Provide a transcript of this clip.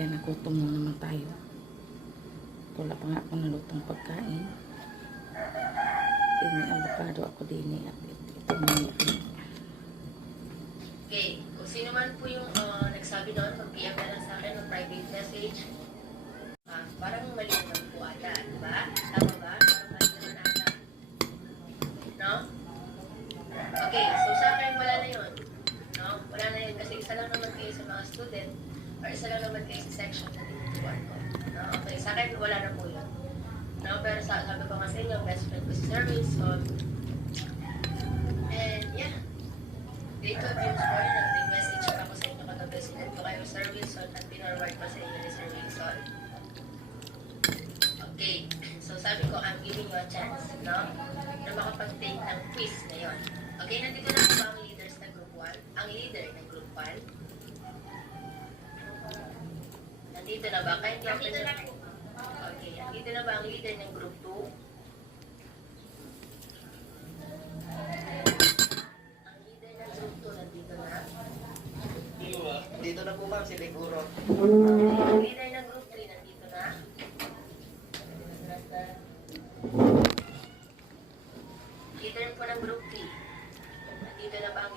Yan, nagutom na naman tayo. Wala pa nga akong nalutong pagkain. Ini avocado ako din at ito mga. Okay, kung sino man po yung nagsabi noon, mag-PM na lang sa akin ng private message. Parang mali naman po ata, di ba? Tama ba? Parang mali naman ata. No? Okay, so sa akin wala na yun. No? Wala na yun kasi isa lang naman kayo sa mga student or isa lang naman kayo sa section na tinutuan ko. No? Okay, sa akin wala na po yun. No? Pero sabi ko nga sa inyo, best friend ko si Sir Wilson. And yeah, date of June 4, nag-message ako sa inyo katabi sinend ko kayo Sir Wilson at pinorward ko sa inyo ni Sir Wilson. Okay, so sabi ko, I'm giving you a chance, no? Na makapag-take ng quiz ngayon. Okay, nandito na po ang leaders ng Group 1? Ang leader ng Group 1? Nandito na ba? Kahit yung nandito na po. Okay, nandito na ba ang leader ng Group 2? Ang leader ng Group 2 nandito na? Dito na po ma'am, si Liguro. Ang leader ng Group 3 nandito na? Leader po ng Group 3. Nandito na ba ang